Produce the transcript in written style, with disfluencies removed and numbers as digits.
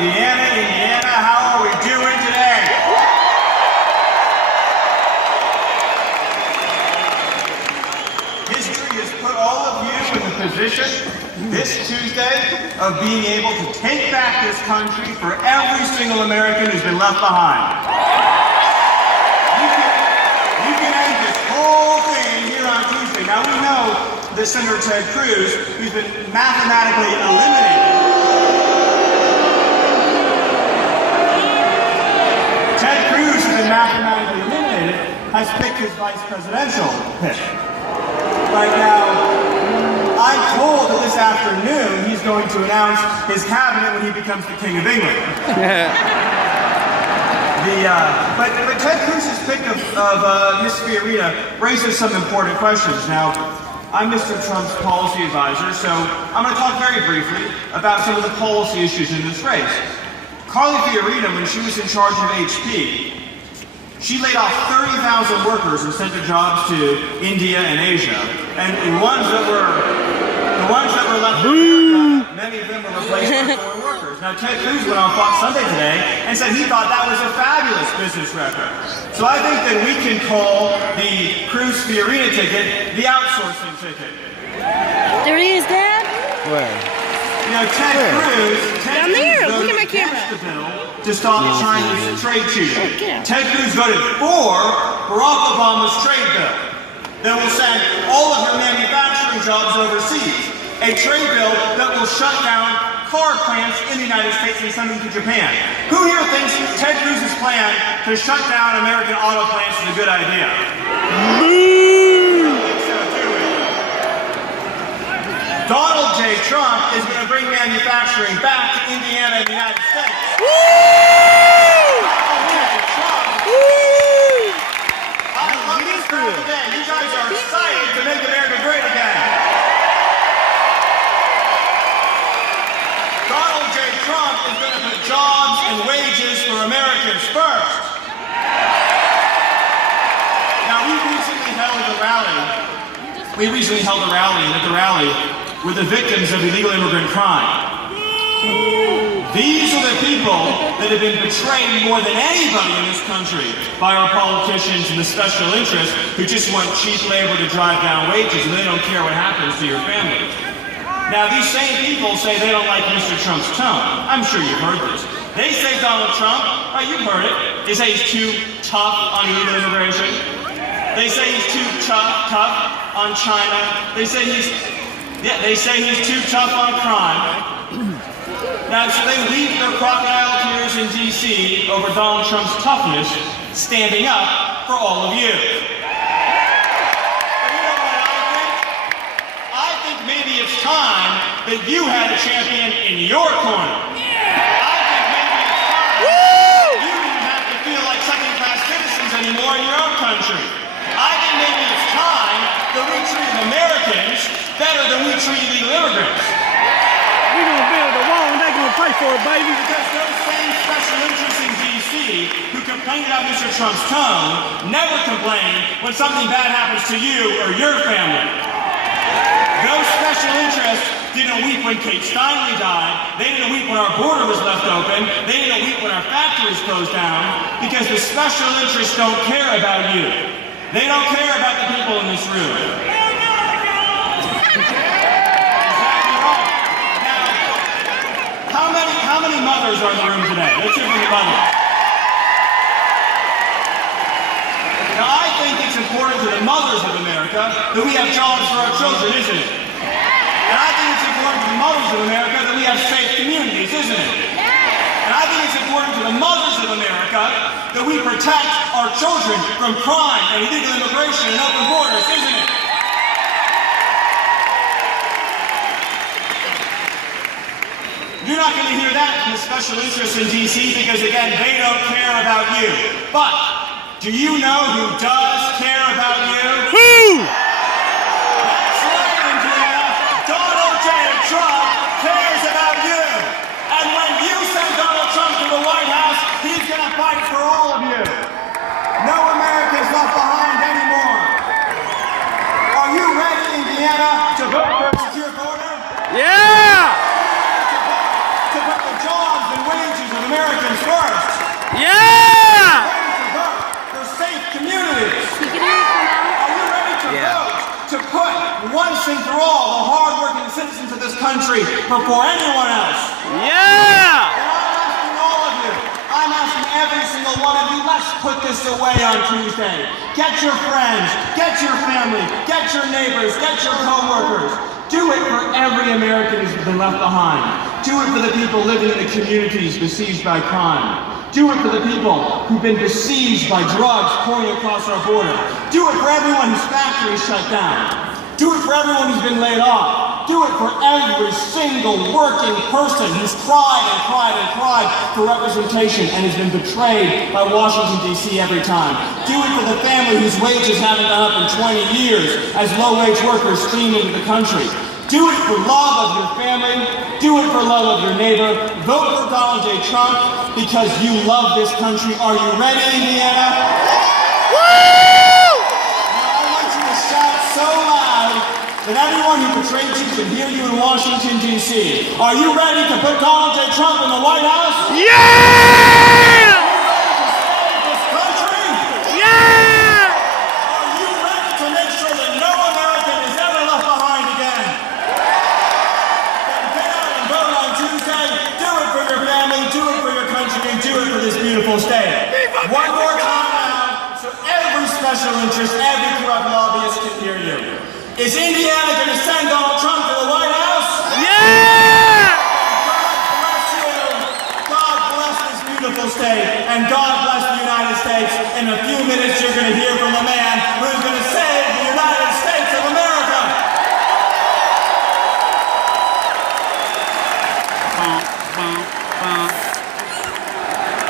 Indiana. Indiana, how are we doing today? History has put all of you in the position this Tuesday of being able to take back this country for every single American who's been left behind. You can end this whole thing here on Tuesday. Now we know that Senator Ted Cruz, who's been mathematically eliminated, has picked his vice presidential pick. Right now, I'm told that this afternoon he's going to announce his cabinet when he becomes the King of England. But Ted Cruz's pick of Miss Fiorina raises some important questions. Now, I'm Mr. Trump's policy advisor, so I'm going to talk very briefly about some of the policy issues in this race. Carly Fiorina, when she was in charge of HP, she laid off 30,000 workers and sent their jobs to India and Asia. And the ones that were left in America, many of them were replaced by foreign workers. Now, Ted Cruz went on Fox Sunday today and said he thought that was a fabulous business record. So I think that we can call the Cruz-Fiorina ticket the outsourcing ticket. There he is, Dad. Where? You know, Ted Cruz down there. Look at my camera. The bill to stop China's trade cheating. Ted Cruz voted for Barack Obama's trade bill that will send all of your manufacturing jobs overseas. A trade bill that will shut down car plants in the United States and send them to Japan. Who here thinks Ted Cruz's plan to shut down American auto plants is a good idea? Donald J. Trump is going to bring manufacturing back to Indiana and the United States. Woo! Donald J. Trump. Woo! I love this crowd today. You guys are excited to make America great again. Donald J. Trump is going to put jobs and wages for Americans first. Now, we recently held a rally, and at the rally, with the victims of illegal immigrant crime. These are the people that have been betrayed more than anybody in this country by our politicians and the special interests who just want cheap labor to drive down wages and they don't care what happens to your family. Now, these same people say they don't like Mr. Trump's tone. I'm sure you've heard this. They say Donald Trump, right, you've heard it, they say he's too tough on illegal immigration. They say he's too tough on China. They say he's too tough on crime. Now, so they leave their crocodile tears in D.C. over Donald Trump's toughness, standing up for all of you. But you know what I think? I think maybe it's time that you had a champion in your corner. I think maybe it's time you didn't have to feel like second-class citizens anymore in your own country. I think maybe it's time that we treat Americans better than we treat illegal immigrants. We're going to build a wall and they're going to pay for it, baby. Because those same special interests in D.C. who complain about Mr. Trump's tone never complain when something bad happens to you or your family. Those special interests didn't weep when Kate Steinle died. They didn't weep when our border was left open. They didn't weep when our factories closed down. Because the special interests don't care about you. They don't care about the people in this room. Exactly right. Now, how many mothers are in the room today? Let's hear from the mothers. Now, I think it's important to the mothers of America that we have jobs for our children, isn't it? And I think it's important to the mothers of America that we have safe communities, isn't it? And I think it's important to the mothers of America that we protect our children from crime and illegal immigration and open borders, isn't it? You're not going to hear that from the special interests in D.C. because, again, they don't care about you. But do you know who does care about you? Who? That's right, Indiana. Donald J. Trump cares about you. And when you send Donald Trump to the White House, he's going to fight for all of you. No Americans left behind anymore. Are you ready, Indiana, to vote for a secure border? Yeah! To put the jobs and wages Yeah! Ready to vote for safe communities? You can hear it from out. Are you ready to vote to put once and for all the hardworking citizens of this country before anyone else? Yeah! And I'm asking all of you, I'm asking every single one of you, let's put this away on Tuesday. Get your friends, get your family, get your neighbors, get your co-workers. Do it for every American who's been left behind. Do it for the people living in the communities besieged by crime. Do it for the people who've been besieged by drugs pouring across our border. Do it for everyone whose factories shut down. Do it for everyone who's been laid off. Do it for every single working person who's cried and cried and cried for representation and has been betrayed by Washington, D.C. every time. Do it for the family whose wages haven't gone up in 20 years as low-wage workers stream into the country. Do it for love of your family. Do it for love of your neighbor. Vote for Donald J. Trump because you love this country. Are you ready, Indiana? Woo! Now I want you to shout so loud that everyone who betrayed you can hear you in Washington, D.C. Are you ready to put Donald J. Trump in the White House? Yeah! Save this country? Yeah! Are you ready to make sure that no American is ever left behind again? Then get out and vote on Tuesday. Do it for your family, do it for your country, and do it for this beautiful state. One more time now, so every special interest, every corrupt lobbyist can hear you. Is Indiana going to send Donald Trump to the White House? Yeah! God bless you. God bless this beautiful state, and God bless the United States. In a few minutes, you're going to hear from the man who's going to save the United States of America. Bum, bum, bum.